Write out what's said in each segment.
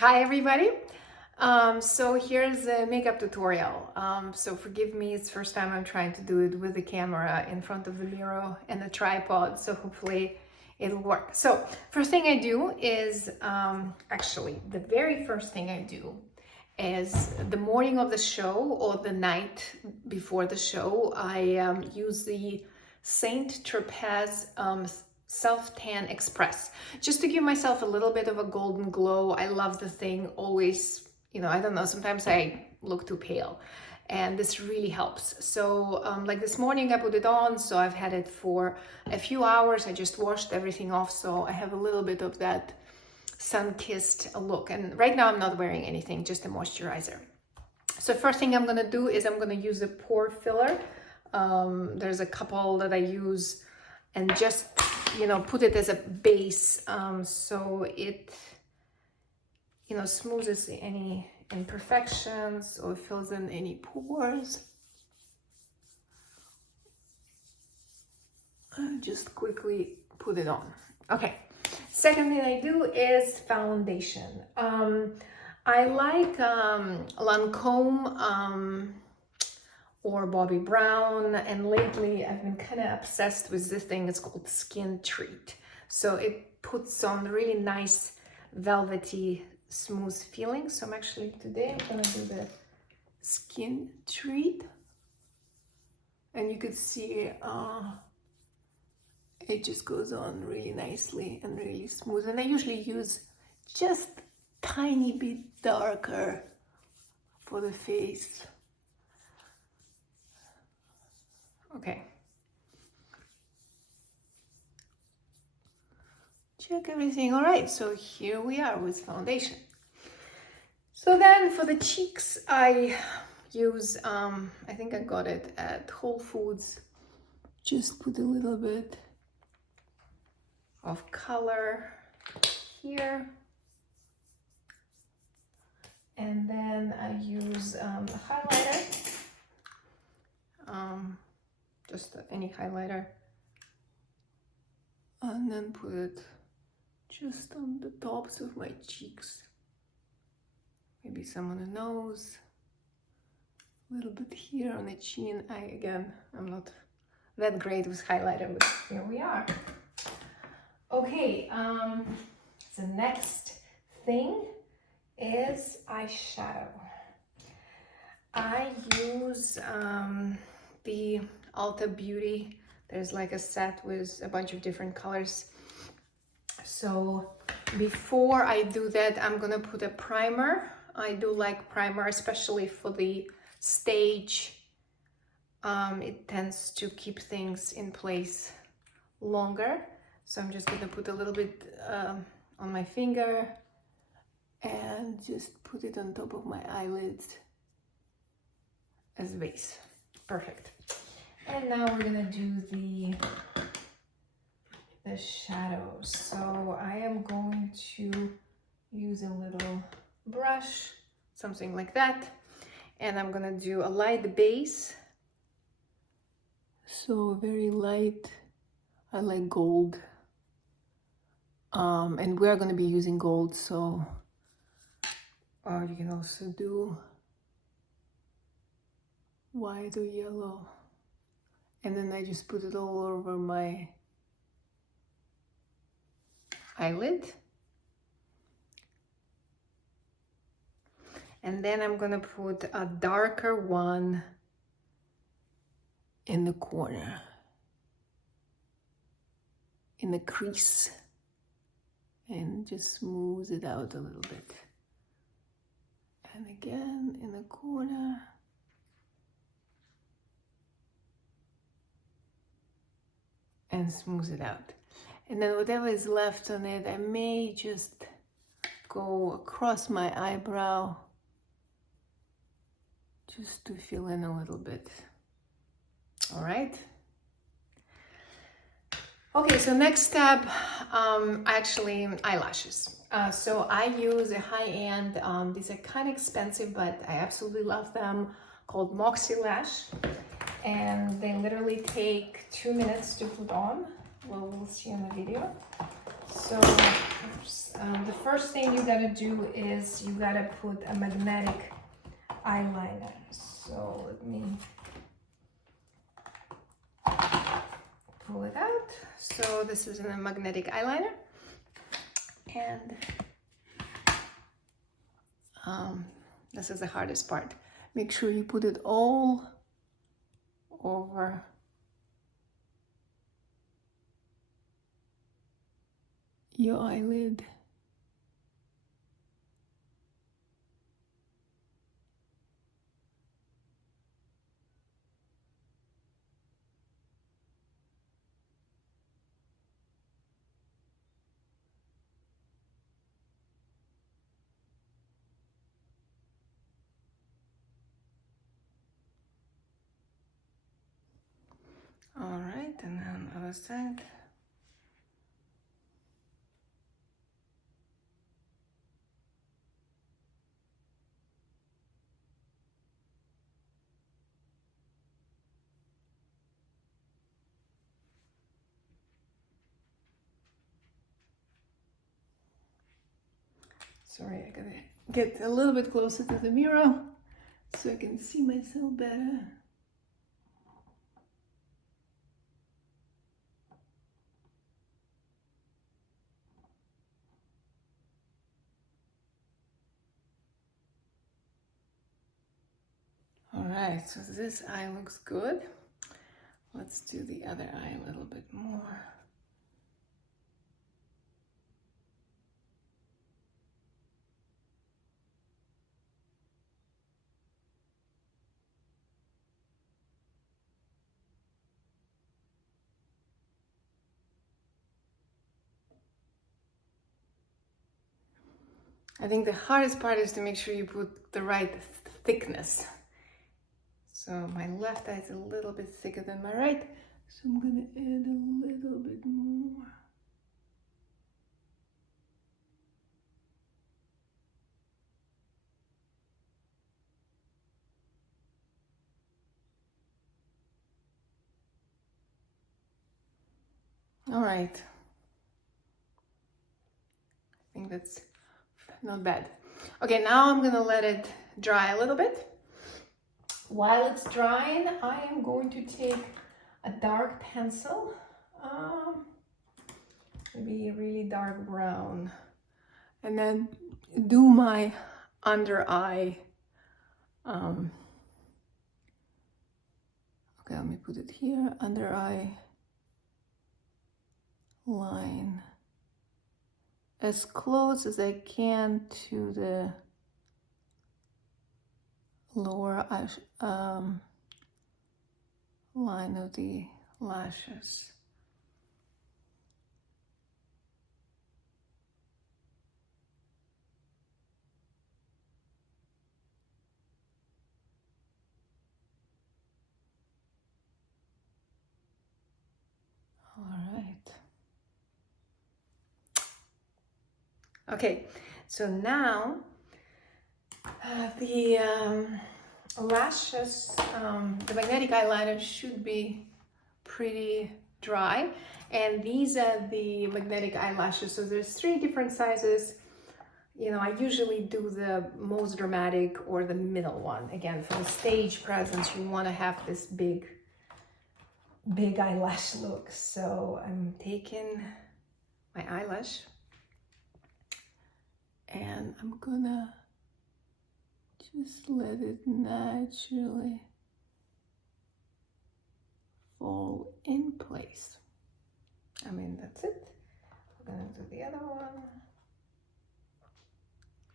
Hi everybody. So here's a makeup tutorial. So forgive me, it's the first time I'm trying to do it with the camera in front of the mirror and the tripod, so hopefully it'll work. So first thing I do is, actually the very first thing I do is the morning of the show or the night before the show, I use the Saint Tropez Self Tan Express, just to give myself a little bit of a golden glow. I love the thing always, I don't know, sometimes I look too pale and this really helps. So like this morning I put it on, so I've had it for a few hours. I just washed everything off, so I have a little bit of that sun-kissed look. And right now I'm not wearing anything, just a moisturizer. So first thing I'm gonna do is I'm gonna use a pore filler. There's a couple that I use and just put it as a base, so it smoothes any imperfections or fills in any pores. And just quickly put it on. Okay, second thing I do is foundation. I like Lancome or Bobbi Brown, and lately I've been kind of obsessed with this thing. It's called Skin Treat. So it puts on really nice velvety smooth feeling. So today I'm gonna do the Skin Treat, and you could see it just goes on really nicely and really smooth. And I usually use just tiny bit darker for the face. Okay. Check everything. All right, so here we are with foundation. So then for the cheeks, I use, I think I got it at Whole Foods. Just put a little bit of color here. And then I use a highlighter. Just any highlighter, and then put it just on the tops of my cheeks, maybe some on the nose, a little bit here on the chin. I'm not that great with highlighter, but here we are. Okay, the next thing is eyeshadow. I use the Ulta Beauty. There's like a set with a bunch of different colors. So before I do that, I'm gonna put a primer. I do like primer, especially for the stage. It tends to keep things in place longer. So I'm just gonna put a little bit on my finger and just put it on top of my eyelids as a base. Perfect. And now we're gonna do the shadows. So I am going to use a little brush, something like that, and I'm gonna do a light base. So very light. I like gold, and we're gonna be using gold, so you can also do white or yellow. And then I just put it all over my eyelid. And then I'm gonna put a darker one in the corner, in the crease, and just smooth it out a little bit. And again in the corner. And smooth it out. And then whatever is left on it, I may just go across my eyebrow just to fill in a little bit. All right. Okay, so next step, actually eyelashes. So I use a high-end, these are kind of expensive, but I absolutely love them, called Moxie Lash. And they literally take 2 minutes to put on. Well, we'll see in the video. So The first thing you gotta do is you gotta put a magnetic eyeliner. So let me pull it out. So this is a magnetic eyeliner, and this is the hardest part. Make sure you put it all over your eyelid. All right, and then other side. Sorry, I gotta get a little bit closer to the mirror so I can see myself better. All right, so this eye looks good. Let's do the other eye a little bit more. I think the hardest part is to make sure you put the right thickness. So my left eye is a little bit thicker than my right, so I'm gonna add a little bit more. All right. I think that's not bad. Okay, now I'm gonna let it dry a little bit. While it's drying, I am going to take a dark pencil, maybe a really dark brown, and then do my under eye. Okay, let me put it here, under eye line, as close as I can to the lower line of the lashes. All right. Okay, so now the lashes, the magnetic eyeliner should be pretty dry, and these are the magnetic eyelashes. So there's 3 different sizes. You know, I usually do the most dramatic or the middle one. Again, for the stage presence, you want to have this big eyelash look. So I'm taking my eyelash and I'm gonna just let it naturally fall in place. I mean, that's it. We're gonna do the other one.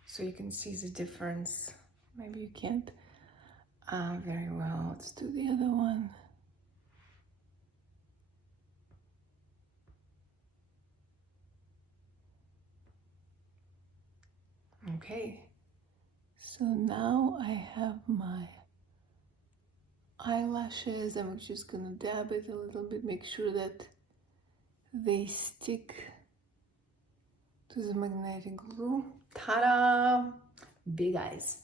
So you can see the difference. Maybe you can't very well. Let's do the other one. Okay, so now I have my eyelashes. I'm just gonna dab it a little bit, make sure that they stick to the magnetic glue. Ta-da! Big eyes.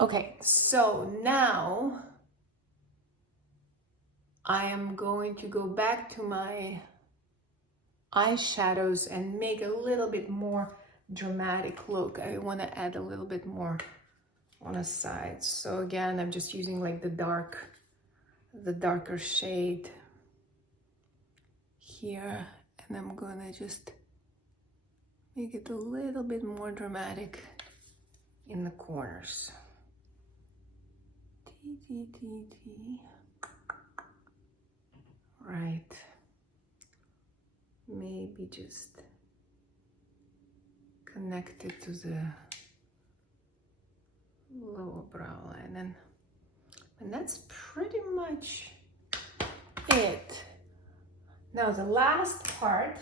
Okay, so now I am going to go back to my eyeshadows and make a little bit more dramatic look. I want to add a little bit more on the sides. So again, I'm just using like the darker shade here, and I'm gonna just make it a little bit more dramatic in the corners. Right. Maybe just connect it to the lower brow line, and that's pretty much it. Now the last part